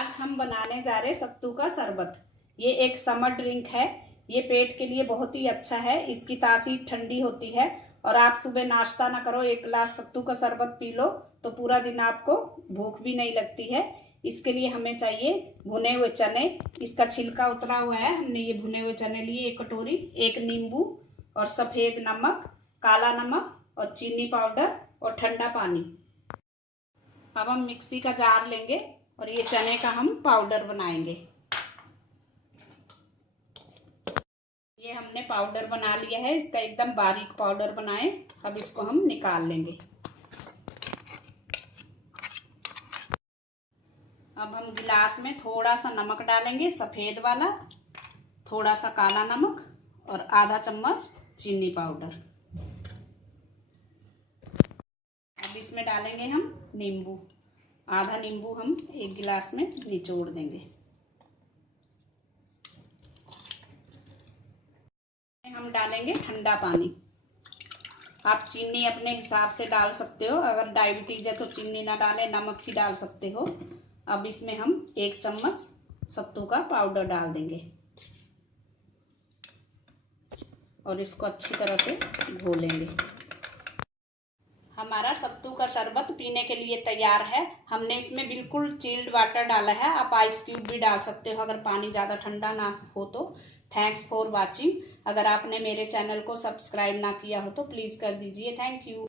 आज हम बनाने जा रहे सत्तू का शरबत। ये एक समर ड्रिंक है। ये पेट के लिए बहुत ही अच्छा है। इसकी तासीर ठंडी होती है और आप सुबह नाश्ता ना करो, एक गिलास सत्तू का शरबत पी लो तो पूरा दिन आपको भूख भी नहीं लगती है। इसके लिए हमें चाहिए भुने हुए चने। इसका छिलका उतरा हुआ है। हमने ये भुने हुए चने लिए, एक कटोरी, एक नींबू और सफेद नमक, काला नमक और चीनी पाउडर और ठंडा पानी। अब हम मिक्सी का जार लेंगे और ये चने का हम पाउडर बनाएंगे। ये हमने पाउडर बना लिया है, इसका एकदम बारीक पाउडर बनाएं। अब इसको हम निकाल लेंगे। अब हम गिलास में थोड़ा सा नमक डालेंगे, सफेद वाला, थोड़ा सा काला नमक और आधा चम्मच चीनी पाउडर। अब इसमें डालेंगे हम नींबू। आधा नींबू हम एक गिलास में निचोड़ देंगे। हम डालेंगे ठंडा पानी। आप चीनी अपने हिसाब से डाल सकते हो, अगर डायबिटीज है तो चीनी ना डालें, नमक ही डाल सकते हो। अब इसमें हम 1 चम्मच सत्तू का पाउडर डाल देंगे और इसको अच्छी तरह से घोलेंगे। हमारा सत्तू का शरबत पीने के लिए तैयार है। हमने इसमें बिल्कुल चिल्ड वाटर डाला है, आप आइस क्यूब भी डाल सकते हो अगर पानी ज़्यादा ठंडा ना हो तो। Thanks for watching. अगर आपने मेरे चैनल को सब्सक्राइब ना किया हो तो प्लीज़ कर दीजिए। Thank you.